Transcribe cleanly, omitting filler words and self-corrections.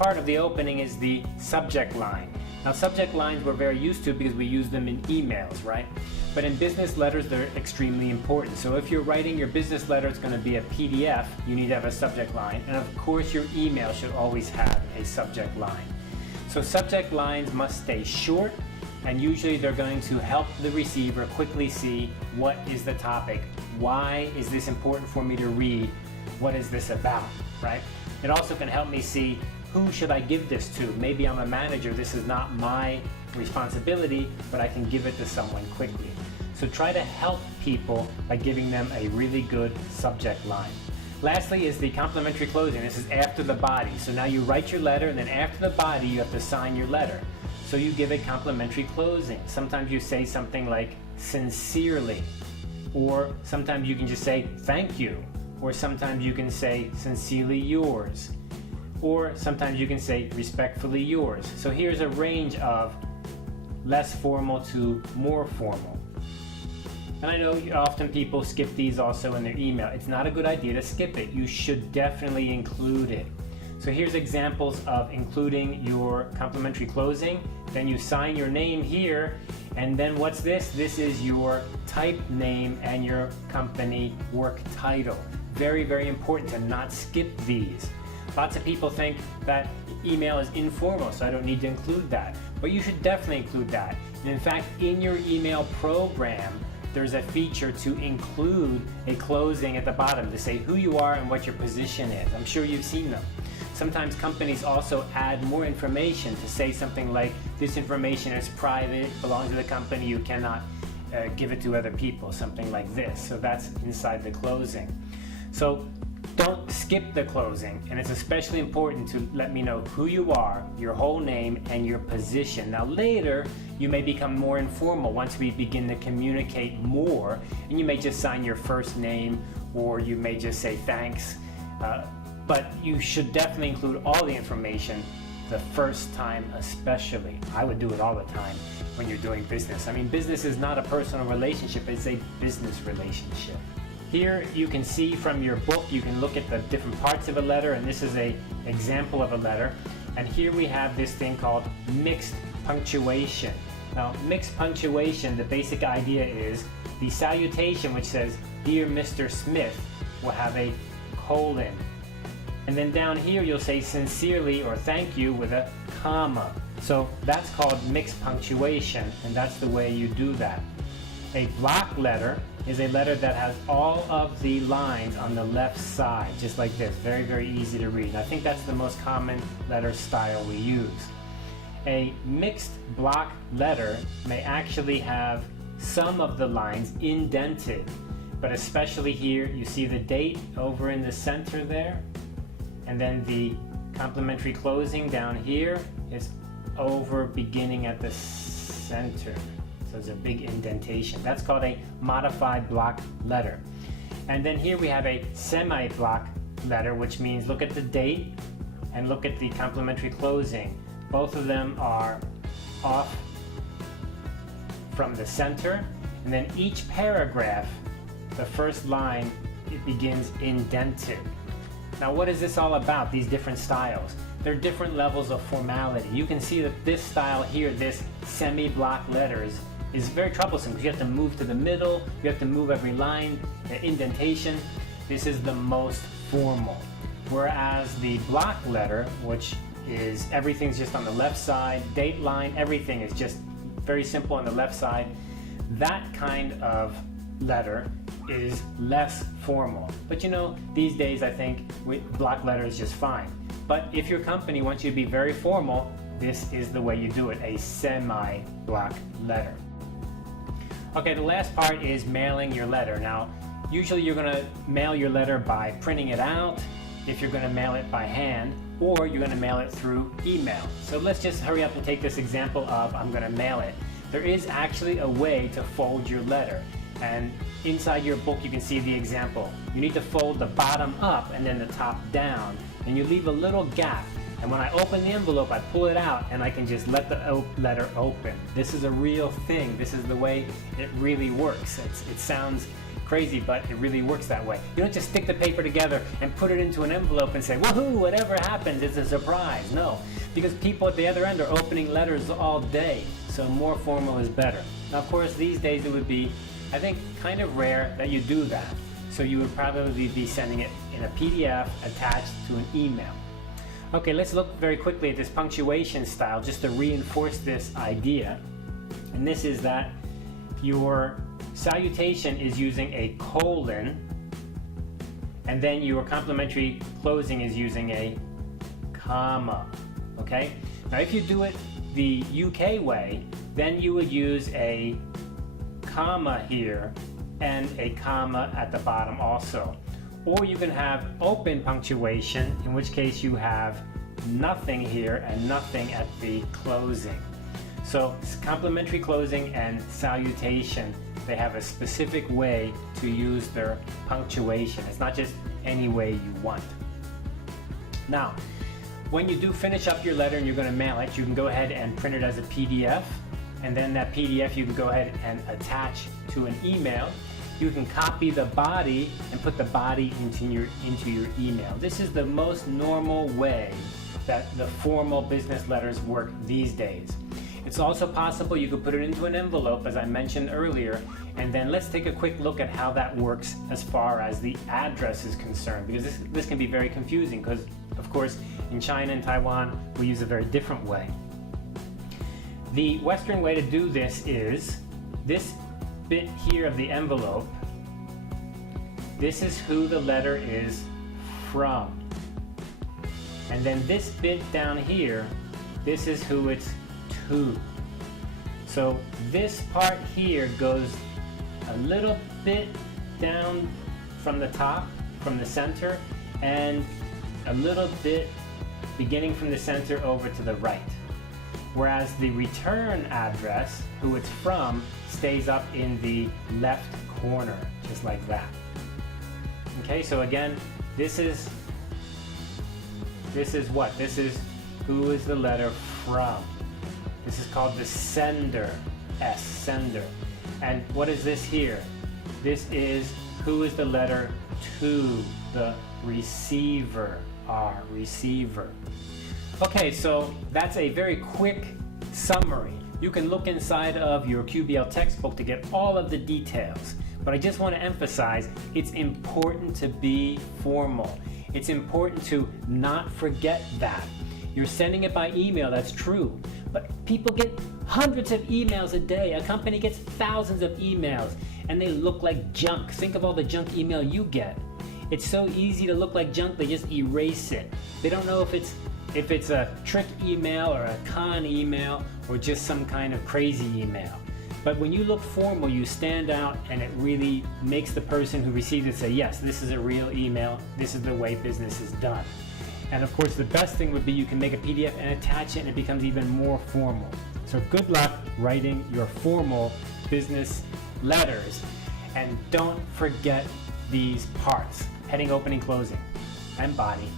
part of the opening is the subject line. Now, subject lines we're very used to because we use them in emails, right? But in business letters, they're extremely important. So if you're writing your business letter, it's going to be a PDF, you need to have a subject line. And of course, your email should always have a subject line. So subject lines must stay short, and usually they're going to help the receiver quickly see what is the topic, why is this important for me to read, what is this about, right? It also can help me see who should I give this to. Maybe I'm a manager, this is not my responsibility, but I can give it to someone quickly. So try to help people by giving them a really good subject line. Lastly is the complimentary closing. This is after the body. So now you write your letter, and then after the body you have to sign your letter. So you give a complimentary closing. Sometimes you say something like sincerely, or sometimes you can just say thank you, or sometimes you can say sincerely yours, or sometimes you can say respectfully yours. So here's a range of less formal to more formal. And I know often people skip these also in their email. It's not a good idea to skip it. You should definitely include it. So here's examples of including your complimentary closing. Then you sign your name here, and then what's this? This is your type name and your company work title. Very, very important to not skip these. Lots of people think that email is informal, so I don't need to include that. But you should definitely include that. And in fact, in your email program, there's a feature to include a closing at the bottom to say who you are and what your position is. I'm sure you've seen them. Sometimes companies also add more information to say something like, this information is private, belongs to the company, you cannot give it to other people, something like this. So that's inside the closing. So don't skip the closing, and it's especially important to let me know who you are, your whole name, and your position. Now later, you may become more informal once we begin to communicate more, and you may just sign your first name, or you may just say thanks. But you should definitely include all the information the first time especially. I would do it all the time when you're doing business. I mean, business is not a personal relationship, it's a business relationship. Here you can see from your book, you can look at the different parts of a letter, and this is an example of a letter. And here we have this thing called mixed punctuation. Now, mixed punctuation, the basic idea is the salutation, which says, "Dear Mr. Smith," will have a colon. And then down here you'll say sincerely or thank you with a comma. So that's called mixed punctuation, and that's the way you do that. A block letter is a letter that has all of the lines on the left side, just like this. Very, very easy to read. And I think that's the most common letter style we use. A mixed block letter may actually have some of the lines indented, but especially here, you see the date over in the center there, and then the complimentary closing down here is over beginning at the center. So it's a big indentation. That's called a modified block letter. And then here we have a semi-block letter, which means look at the date and look at the complimentary closing. Both of them are off from the center. And then each paragraph, the first line, it begins indented. Now, what is this all about, these different styles? They're different levels of formality. You can see that this style here, this semi-block letters, is very troublesome because you have to move to the middle, you have to move every line, the indentation. This is the most formal. Whereas the block letter, which is everything's just on the left side, date line, everything is just very simple on the left side, that kind of letter is less formal. But you know, these days I think block letter is just fine. But if your company wants you to be very formal, this is the way you do it, a semi-block letter. Okay, the last part is mailing your letter. Now, usually you're going to mail your letter by printing it out, if you're going to mail it by hand, or you're going to mail it through email. So let's just hurry up and take this example of I'm going to mail it. There is actually a way to fold your letter. And inside your book you can see the example. You need to fold the bottom up and then the top down. And you leave a little gap. And when I open the envelope, I pull it out and I can just let the letter open. This is a real thing. This is the way it really works. It sounds crazy, but it really works that way. You don't just stick the paper together and put it into an envelope and say, woohoo, whatever happens, it's a surprise. No, because people at the other end are opening letters all day, so more formal is better. Now, of course, these days it would be, I think, kind of rare that you do that. So you would probably be sending it in a PDF attached to an email. Okay, let's look very quickly at this punctuation style just to reinforce this idea. And this is that your salutation is using a colon, and then your complimentary closing is using a comma. Okay? Now if you do it the UK way, then you would use a comma here and a comma at the bottom also. Or you can have open punctuation, in which case you have nothing here and nothing at the closing. So complimentary closing and salutation, they have a specific way to use their punctuation. It's not just any way you want. Now, when you do finish up your letter and you're going to mail it, you can go ahead and print it as a PDF, and then that PDF you can go ahead and attach to an email. You can copy the body and put the body into your email. This is the most normal way that the formal business letters work these days. It's also possible you could put it into an envelope, as I mentioned earlier, and then let's take a quick look at how that works as far as the address is concerned, because this can be very confusing because, of course, in China and Taiwan, we use a very different way. The Western way to do this is this bit here of the envelope. This is who the letter is from. And then this bit down here, this is who it's to. So this part here goes a little bit down from the top, from the center, and a little bit beginning from the center over to the right. Whereas the return address, who it's from, stays up in the left corner, just like that. Okay, so again, this is what? This is who is the letter from. This is called the sender, S, sender. And what is this here? This is who is the letter to, the receiver, R, receiver. Okay, so that's a very quick summary. You can look inside of your QBL textbook to get all of the details. But I just want to emphasize, it's important to be formal. It's important to not forget that. You're sending it by email, that's true. But people get hundreds of emails a day. A company gets thousands of emails, and they look like junk. Think of all the junk email you get. It's so easy to look like junk, they just erase it. They don't know if it's a trick email or a con email or just some kind of crazy email. But when you look formal, you stand out, and it really makes the person who receives it say, yes, this is a real email. This is the way business is done. And of course, the best thing would be you can make a PDF and attach it, and it becomes even more formal. So good luck writing your formal business letters. And don't forget these parts: heading, opening, closing, and body.